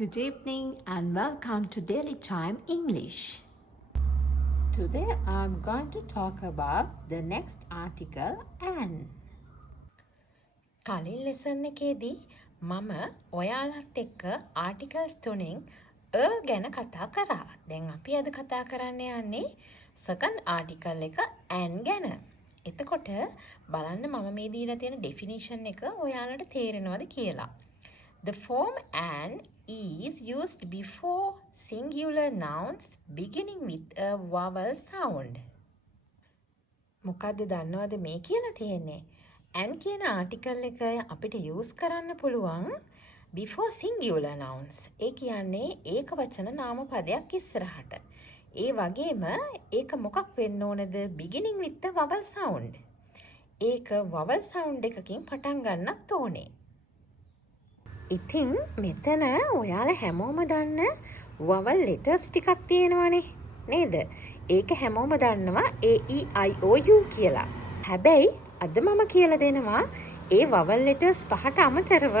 Good evening and welcome to Daily Time English. Today I'm going to talk about the next article an. කලින් lesson එකේදී මම ඔයාලත් එක්ක articles තුනෙන් ගැන කතා කරා. දැන් අපි අද කතා කරන්න යන්නේ සෙකන්ඩ් ආටිකල් එක an ගැන. එතකොට බලන්න මම මේ දීලා තියෙන ඩෙෆිනිෂන් එක ඔයාලට තේරෙනවද කියලා. The form an is used before singular nouns beginning with a vowel sound. මොකද්ද දන්නවද මේ කියලා තියෙන්නේ? an කියන ආටිකල් එක අපිට use කරන්න පුළුවන් before singular nouns. ඒ කියන්නේ ඒක වචන නාම පදයක් ඉස්සරහට. ඒ වගේම ඒක මොකක් වෙන්න ඕනද? beginning with the vowel sound. ඒක vowel sound එකකින් පටන් ගන්නත් ඕනේ. ඉතින් මෙතන ඔයාලා හැමෝම දන්න vowel letters ටිකක් තියෙනවානේ නේද? ඒක හැමෝම දන්නවා A E I O U කියලා. හැබැයි අද මම කියලා දෙනවා ඒ vowel letters පහට අමතරව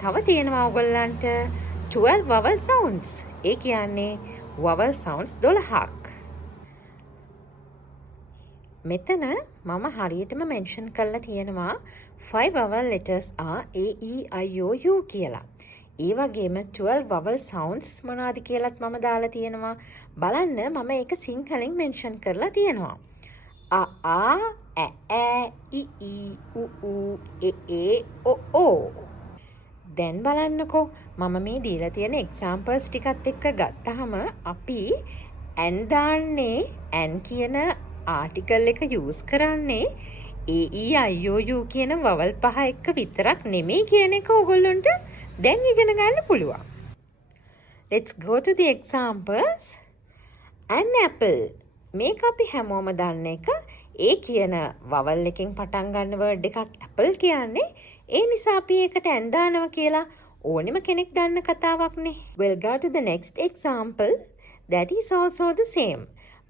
තව තියෙනවා ඔයගොල්ලන්ට 12 vowel sounds. ඒ කියන්නේ vowel sounds 12ක්. මෙතන මම හරියටම මෙන්ෂන් කරලා තියෙනවා 5 vowel letters are A E I O U කියලා. ඒ වගේම 12 vowel sounds මොනවාද කියලාත් මම දාලා තියෙනවා. බලන්න මම ඒක සිංහලෙන් මෙන්ෂන් කරලා තියෙනවා. අ ආ ඇ ඈ इ इ උ ඌ එ ඒ ඔ ඕ. දැන් බලන්නකෝ මම මේ දීලා තියෙන එක්සැම්පල්ස් ටිකත් එක්ක ගත්තාම අපි an දාන්නේ an කියන ආටිකල් එක යූස් කරන්නේ A E I O U කියන වවල් පහ එක්ක විතරක් නෙමෙයි කියන එක ඕගොල්ලන්ට දැන් ඉගෙන ගන්න පුළුවන්. Let's go to the examples. An apple. මේක අපි හැමෝම දන්න එක. A කියන වවල් එකෙන් පටන් ගන්න වර්ඩ් එකක් apple කියන්නේ. ඒ නිසා අපි ඒකට an දානවා කියලා ඕනෙම කෙනෙක් දන්න කතාවක්නේ. We'll go to the next example. That is also the same.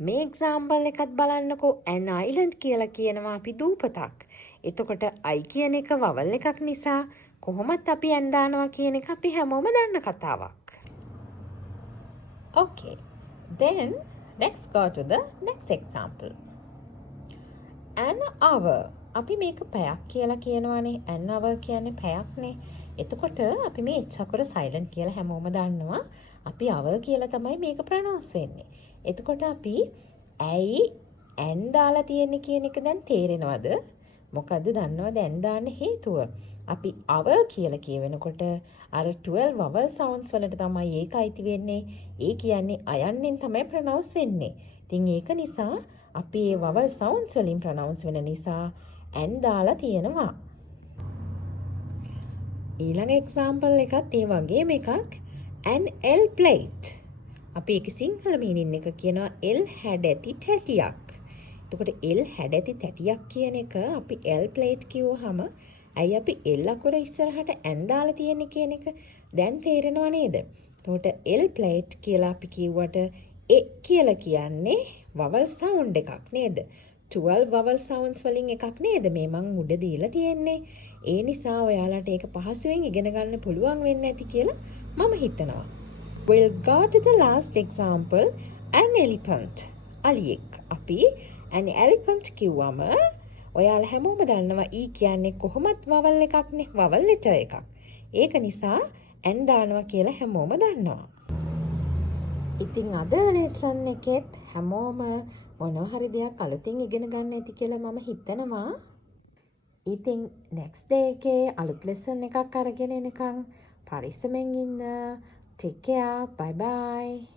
මේ එක්සාම්පල් එකත් බලන්නකෝ an island කියලා කියනවා අපි දූපතක්. එතකොට I කියන එක වවල් එකක් නිසා කොහොමත් අපි an දානවා කියන එක අපි හැමෝම දන්න කතාවක්. Okay. Then let's go to the next example. An hour. අපි මේක පැයක් කියලා කියනවානේ. an hour කියන්නේ පැයක්නේ. එතකොට අපි මේ h අකුර silent කියලා හැමෝම දන්නවා. අපි hour කියලා තමයි මේක ප්‍රොනවුන්ස් වෙන්නේ. එතකොට අපි ඇයි an දාලා තියෙන්නේ කියන එක දැන් තේරෙනවද? මොකද්ද දන්නවද an දාන්න හේතුව? අපි hour කියලා කියවෙනකොට අර 12 vowel sounds වලට තමයි ඒක අයිති වෙන්නේ. ඒ කියන්නේ අයන්නෙන් තමයි ප්‍රොනවුන්ස් වෙන්නේ. ඉතින් ඒක නිසා අපි මේ vowel sounds වලින් ප්‍රොනවුන්ස් වෙන නිසා an දාලා තියෙනවා. ඊළඟ එක්සැම්පල් එකත් ඒ වගේම එකක් an L plate. අපි ඒක සිංහල මීනින් එක කියනවා L හැඩැති තැටියක්. එතකොට L හැඩැති තැටියක් කියන එක අපි L plate කිව්වහම ඇයි අපි L අකුර ඉස්සරහට an දාලා තියෙන්නේ කියන එක දැන් තේරෙනව නේද? එතකොට L plate කියලා අපි කිව්වට E කියලා කියන්නේ vowel sound එකක් නේද? 12 vowel sounds වලින් එකක් නේද මේ මං උඩ දීලා තියෙන්නේ. ඒ නිසා ඔයාලට ඒක පහසුවෙන් ඉගෙන ගන්න පුළුවන් වෙන්න ඇති කියලා මම හිතනවා. We'll go to the last example. An elephant. අලියෙක්. අපි an elephant කිව්වම ඔයාලා හැමෝම දන්නවා E කියන්නේ කොහොමත් vowel එකක්නේ, vowel letter එකක්. ඒක නිසා an දානවා කියලා හැමෝම දන්නවා. ඉතින් අද lesson එකෙත් හැමෝම මොනවා හරි දෙයක් අලුතින් ඉගෙන ගන්න ඇති කියලා මම හිතනවා. ඉතින් next day එකේ අලුත් lesson එකක් අරගෙන එනකන් පරිස්සමෙන් ඉන්න. Take care. Bye bye.